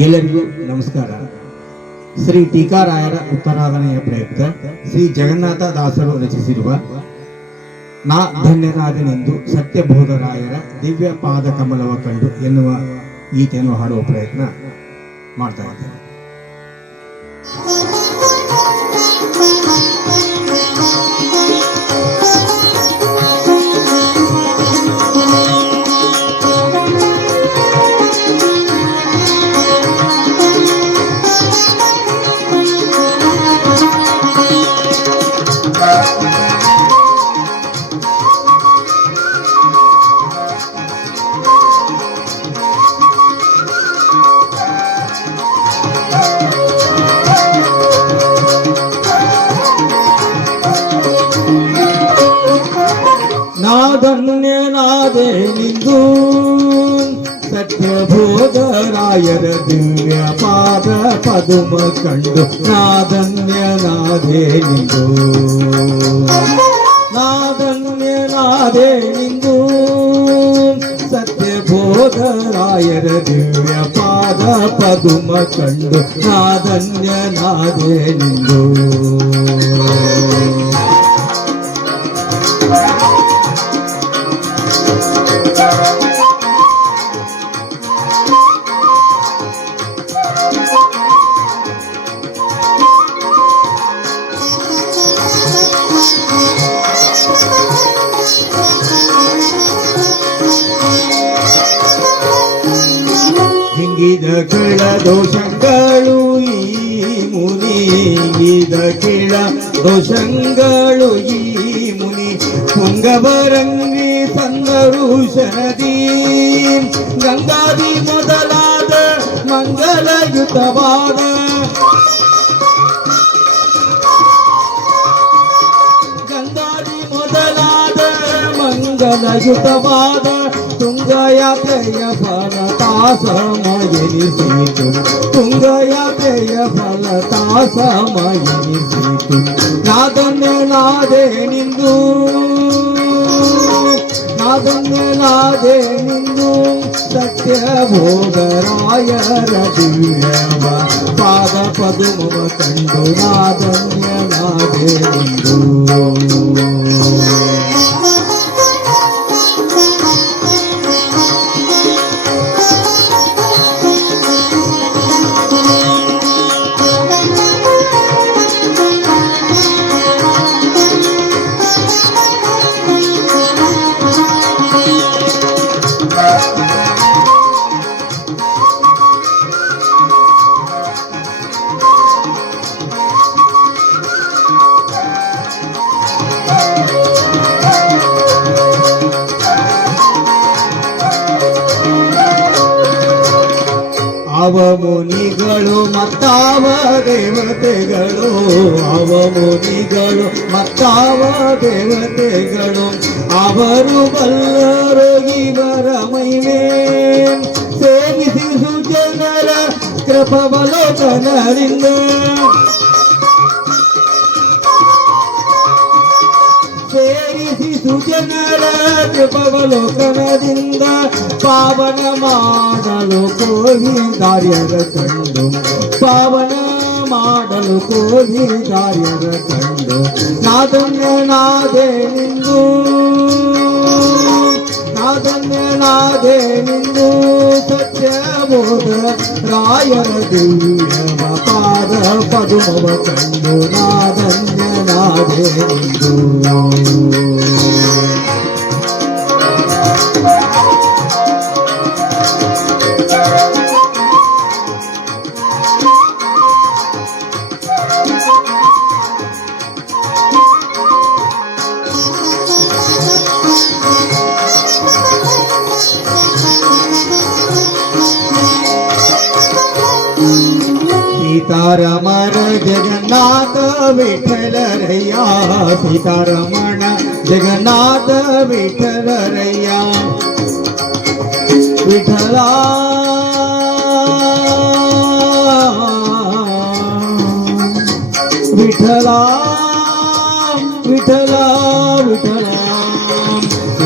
ಎಲ್ಲರಿಗೂ ನಮಸ್ಕಾರ. ಶ್ರೀ ಟೀಕಾರಾಯರ ಉತ್ತರಾಧನೆಯ ಪ್ರಯುಕ್ತ ಶ್ರೀ ಜಗನ್ನಾಥ ದಾಸರು ರಚಿಸಿರುವ ನಾ ಧನ್ಯನಾದನೆಂದು ಸತ್ಯಬೋಧರಾಯರ ದಿವ್ಯ ಪಾದ ಕಮಲವ ಕಂಡು ಎನ್ನುವ ಗೀತೆಯನ್ನು ಹಾಡುವ ಪ್ರಯತ್ನ ಮಾಡ್ತಾ ಇದ್ದೇನೆ. ನಿಂದು ಸತ್ಯಬೋಧರಾಯರ ದಿವ್ಯ ಪಾದ ಪದುಮ ಕಂಡು ನಾದನ್ಯನಾದೆ ನಿಂದು ನಾದನ್ಯನಾದೆ ನಿಂದು ಸತ್ಯಬೋಧರಾಯರ ದಿವ್ಯ ಪಾದ ಪದುಮ ಕಂಡು ನಾದನ್ಯನಾದೆ ನಿಂದು ಹಿಂಗಿದ ಕೆಳ ದೋಷಗಳು ಈ ಮುನಿ ಹಿಂಗಿದ ಕೆಳ ದೋಷಗಳು ಈ ಮುನಿ ಪುಂಗವರಂಗಿ ಸಂದರು ಶನದಿ ಗಂಗಾದಿ ಮೊದಲಾದ ಮಂಗಲಯುತವಾದ ಗಂಗಾದಿ ಮೊದಲಾದ ಮಂಗಲಯುತವಾದ ತುಂಗಯಾತ್ರೆಯ ಫಲತಾ ಸಮಯನಿಸಿತು ತುಂಗಯಾತ್ರೆಯ ಫಲತಾ ಸಮಯನಿಸಿತು ನಾದನ್ನೇ ನಾದೆ ನಿಂದು ನಾದನ್ನೇ ನಾದೆ ನಿಂದು ಸತ್ಯ ಭೋಗರಾಯರ ದಿವ್ಯವ ಪಾದ ಪದುಮವ ಕಂಡು ನಾದನ್ಯ ನಾದೆ ನಿಂದು ಅವ ಮುನಿಗಳು ಮತ್ತಾವ ದೇವತೆಗಳು ಅವ ಮುನಿಗಳು ಮತ್ತಾವ ದೇವತೆಗಳು. ಅವರು ಬಲ್ಲರು ಇವರ ಮೈಮೇ ಸೇವಿಸಿ ಸುಜನರ ಕೃಪವಲೋಕನರಿಂದ ಕೃಪವಲೋಕನದಿಂದ ಪಾವನ ಮಾಡಲು ಕೋವಿದಾರ್ಯರ ಕಂಡು ಪಾವನ ಮಾಡಲು ಕೋವಿದಾರ್ಯರ ಕಂಡು ನಾದನ್ಯ ನಾದೆ ನಿಂದು ನಾದನ್ಯ ನಾದೆ ನಿಂದು ಸತ್ಯ ಬೋಧ ರಾಯರ ದಿವ್ಯವ ಪಾದ ಪದುಮವ ಕಂಡು ನಾದನ್ಯ ನಾದೆ ನಿಂದು ಸೀತಾರಮಣ ಜಗನ್ನಾಥ ವಿಠಲರಯ್ಯ ಸೀತಾರಮಣ ಜಗನ್ನಾಥ ವಿಠಲರಯ್ಯ ವಿಠಲ ವಿಠಲ ವಿಠಲ ವಿಠಲ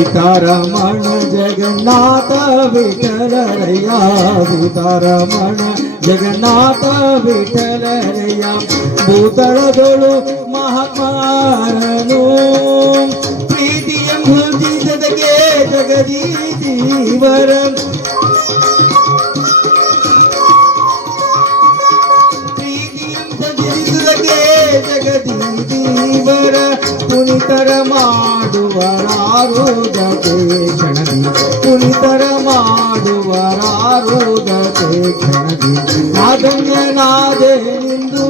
ಸೀತಾರಮಣ ಜಗನ್ನಾಥ ವಿಠಲರಯ್ಯ ಸೀತಾರಮಣ ಜಗನ್ನಾಥ ವಿಠಲರಯ್ಯ ಭೂತಳದೊಳು ಮಹಾತ್ಮಾರನು ಪ್ರೀತಿಯ ಭುಜಿಸದಗೆ ಜಗದೀವರ ಪ್ರೀತಿಯಂ ಮಾಡುವರಾರುದತೆ ಕ್ಷಣದಿ ಪುನಿತರ ಮಾಡುವರಾರುದತೆ ಕ್ಷಣದಿ ನಾದನ್ಯನಾದೆ ನಿಂದು ನಾದನ್ಯನಾದೆ